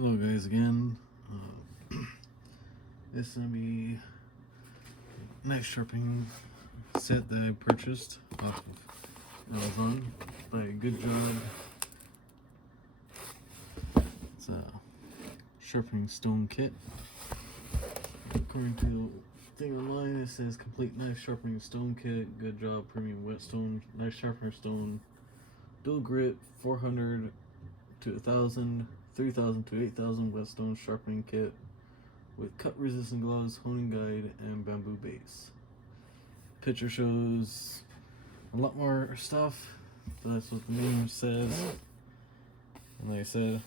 Hello guys again. This is going to be a knife sharpening set that I purchased off of Amazon by Good Job. It's a sharpening stone kit. According to the thing online, it says complete knife sharpening stone kit, Good Job premium whetstone knife sharpener stone, dual grit, 400 to 1000, 3000 to 8000 whetstone sharpening kit with cut resistant gloves, honing guide, and bamboo base. Picture shows a lot more stuff, but that's what the name says. And like I said,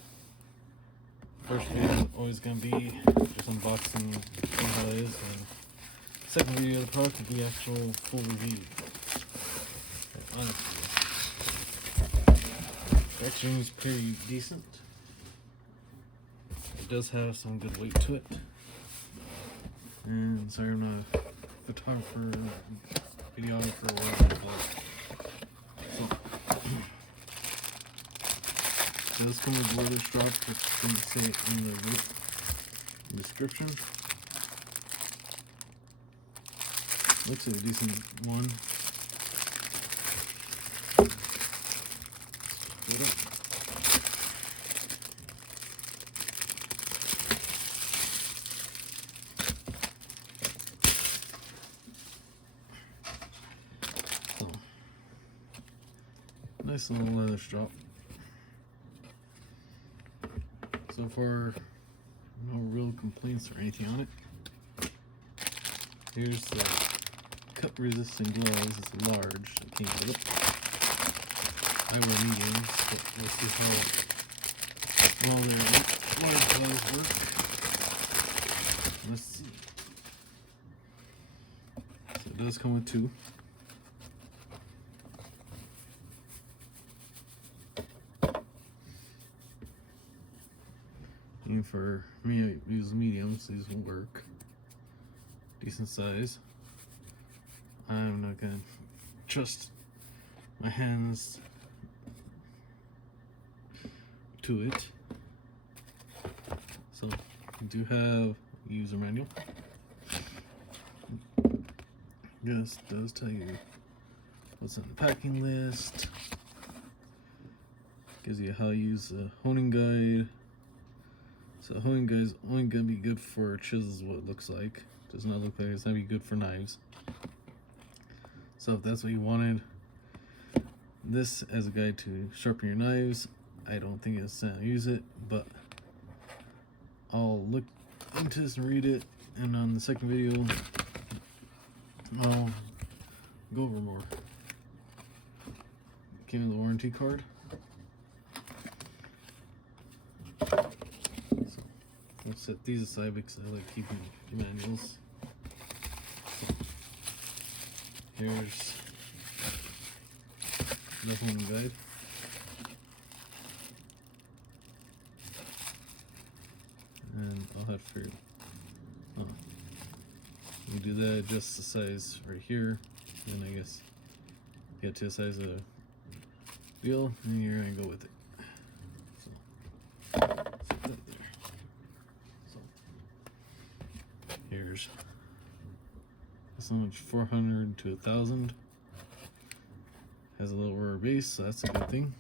first video is always going to be just unboxing how it is, and second video of the product will be actual full review. Honestly, packaging is pretty decent. It does have some good weight to it. And sorry, I'm not a photographer, videographer, or whatever. So, this comes with a leather strap, which doesn't say in the description. Looks like a decent one. Put it. Nice little leather strap. So far, no real complaints or anything on it. Here's the cut resistant gloves. It's large. I can't get it. I wear mediums, but we'll see how well their large gloves work. Let's see. So it does come with two. And for me, I use mediums. These will work. Decent size. I'm not gonna trust my hands to it. So I do have a user manual. This does tell you what's in the packing list. Gives you how to use the honing guide. So the honing guide is only gonna be good for chisels, what it looks like. Does not look like it's gonna be good for knives. So if that's what you wanted, this as a guide to sharpen your knives, I don't think it's gonna use it, but I'll look into this and read it, and on the second video I'll go over more. Came with a warranty card. We'll set these aside because I like keeping manuals. So, here's the home guide. And I'll have for you do that, adjust the size right here, and I guess get to the size of the wheel, and you're gonna go with it. Here's so much, 400 to 1000. Has a little rubber base, so that's a good thing.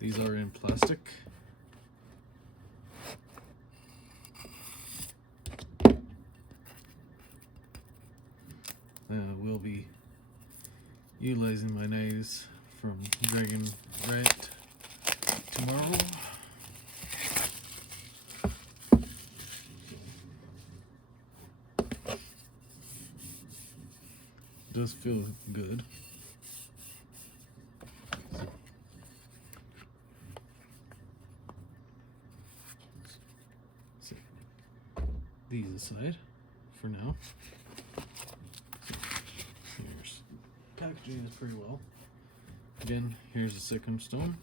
These are in plastic. We'll be utilizing my knives from Dragon Rat tomorrow. Does feel good. Set these aside for now. Here's packaging is pretty well. Again, here's the second stone,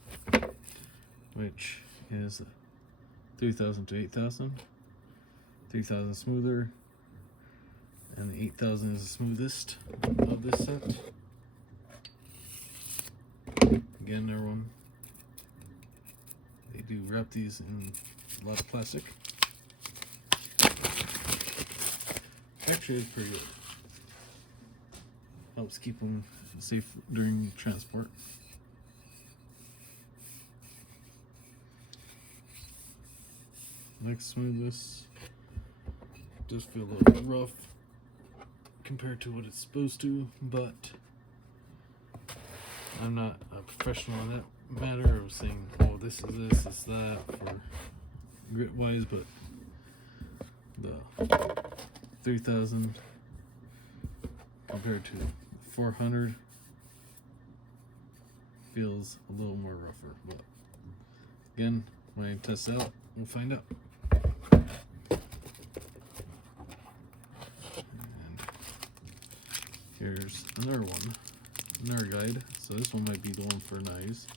which is 3000 to 8000. 3000 smoother, and the 8000 is the smoothest of this set. Again, everyone, the do wrap these in a lot of plastic. Actually, it's pretty good. Helps keep them safe during transport. Like smoothness. Does feel a little rough compared to what it's supposed to, but I'm not a professional in that matter of saying, oh, this is this, this is that for grit wise, but the 3000 compared to 400 feels a little more rougher, but again, when I test out, we'll find out. And here's another one, another guide. So this one might be the one for knives.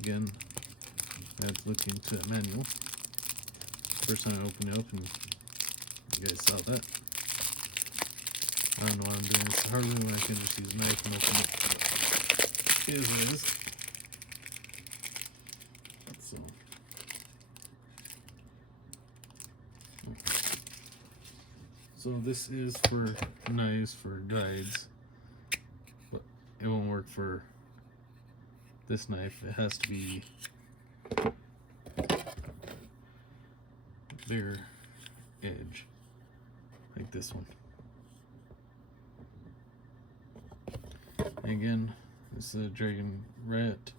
Again, I had to look into a manual. First time I opened it up, and you guys saw that. I don't know why I'm doing this harder when I can just use a knife and open it. It is what it is. So this is for knives, for guides, but it won't work for this knife. It has to be bigger edge, like this one. And again, this is a Dragon Rat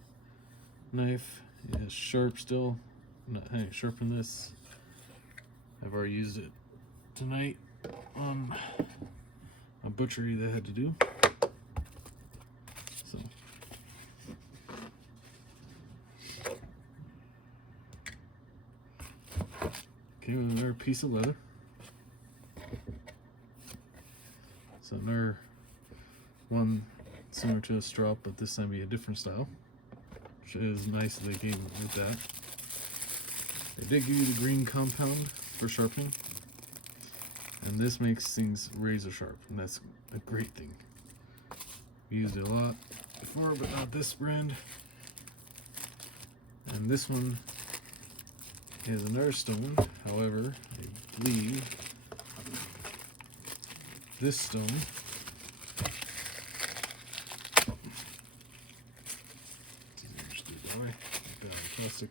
knife. It is sharp still. Not having sharpened this. I've already used it tonight on a butchery that I had to do. So okay, with another piece of leather. So another one similar to a strap, but this time be a different style, which is nice that they gave me with that. They did give you the green compound for sharpening, and this makes things razor sharp, and that's a great thing. We used it a lot before, but not this brand. And this one is another stone. However, I believe this stone plastic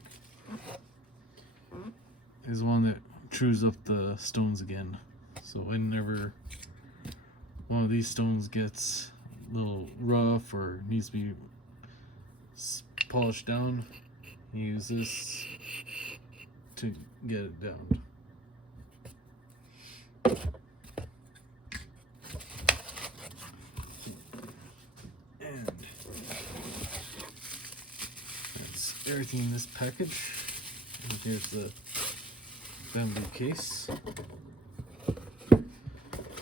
is one that chews up the stones again. So whenever one of these stones gets a little rough or needs to be polished down, you use this to get it down. And that's everything in this package. And here's the bamboo case.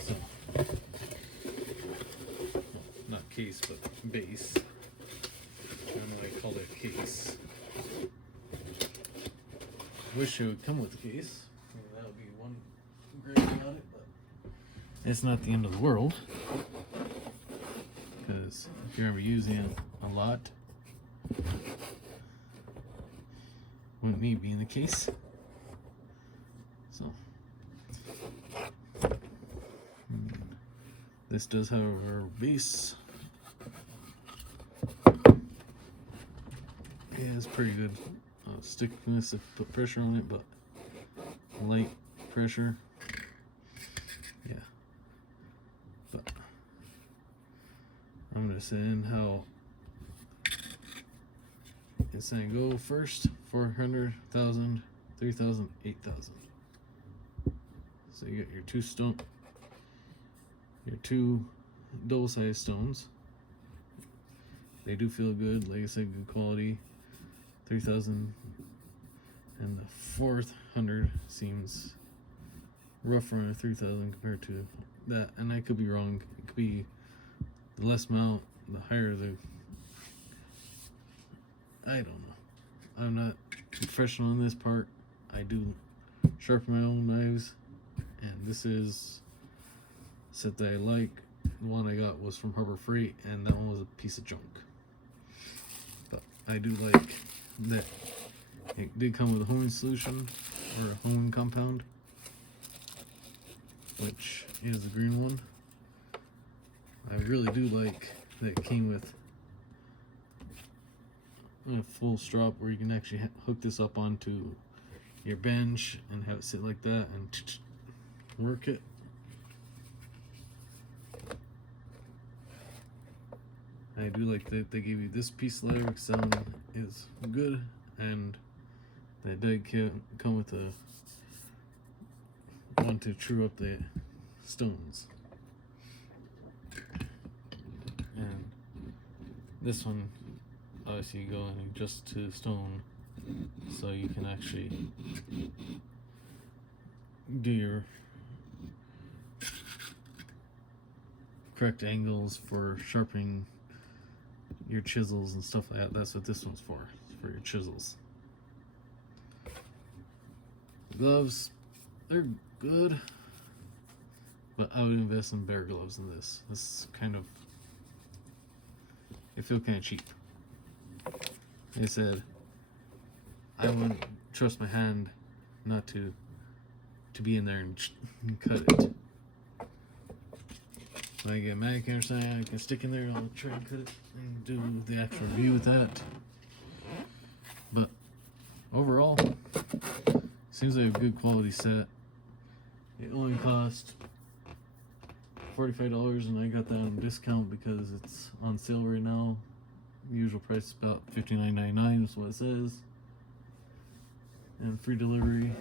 So, not case, but base. I don't know why I call it a case. Wish it would come with a case. That would be one great thing on it, but it's not the end of the world. Because if you're ever using it a lot, wouldn't need to be in the case. So this does have our base. Yeah, it's pretty good stickiness if you put pressure on it, but light pressure. Yeah. But I'm gonna send how it's saying go first. 400,000, 3,000, 8,000. So you get your two double-sized stones. They do feel good, like I said, good quality. 3,000, and the 400 seems rougher on a 3,000 compared to that, and I could be wrong. It could be the less mount, the higher the. I don't know. I'm not professional in this part. I do sharpen my own knives, and this is a set that I like. The one I got was from Harbor Freight, and that one was a piece of junk. But I do like that It did come with a homing solution, or a homing compound, which is the green one. I really do like that it came with a full strap where you can actually hook this up onto your bench and have it sit like that and work it. I do like that they gave you this piece of leather, sound is good, and they did come with a one to true up the stones. And this one, obviously, you go and adjust to stone, so you can actually do your correct angles for sharpening your chisels and stuff like that. That's what this one's for your chisels. Gloves, they're good, but I would invest in bear gloves than this. This is kind of, they feel kind of cheap. Like I said, I wouldn't trust my hand not to be in there and cut it. When I get mannequin or something, I can stick in there and I'll try and cut it and do the actual review with that. But overall, seems like a good quality set. It only cost $45 and I got that on discount because it's on sale right now. The usual price is about $59.99 is what it says. And free delivery.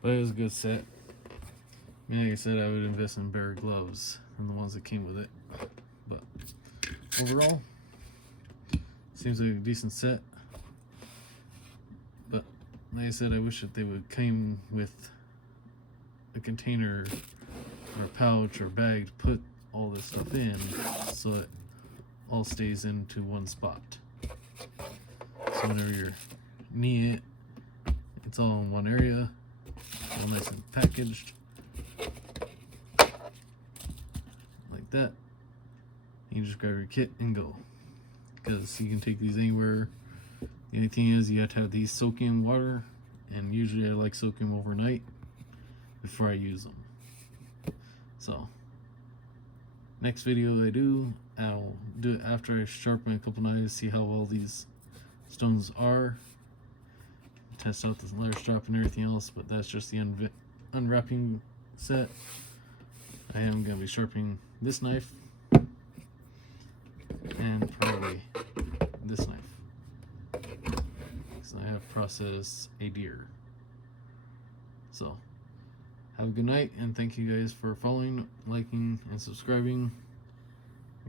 But it was a good set. I mean, like I said, I would invest in bear gloves and the ones that came with it. But overall, seems like a decent set. But like I said, I wish that they would came with a container or a pouch or bag to put all this stuff in, so it all stays into one spot. So whenever you're needing it, it's all in one area, all nice and packaged. Like that. You just grab your kit and go. Because you can take these anywhere. The only thing is you have to have these soak in water, and usually I like soaking them overnight before I use them. So next video I do, I'll do it after I sharpen a couple knives, see how well these stones are, test out this leather strap and everything else. But that's just the unwrapping set. I am going to be sharpening this knife and probably this knife, so I have processed a deer. So have a good night, and thank you guys for following, liking, and subscribing.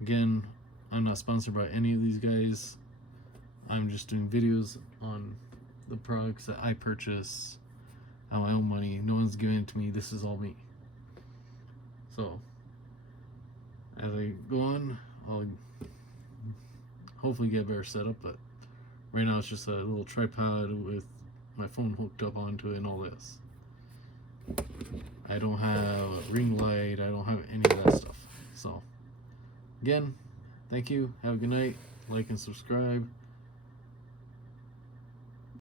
Again, I'm not sponsored by any of these guys. I'm just doing videos on the products that I purchase out of my own money. No one's giving it to me. This is all me. So as I go on, I'll hopefully get a better setup, but right now it's just a little tripod with my phone hooked up onto it and all this. I don't have a ring light, I don't have any of that stuff. So again, thank you, have a good night, like and subscribe.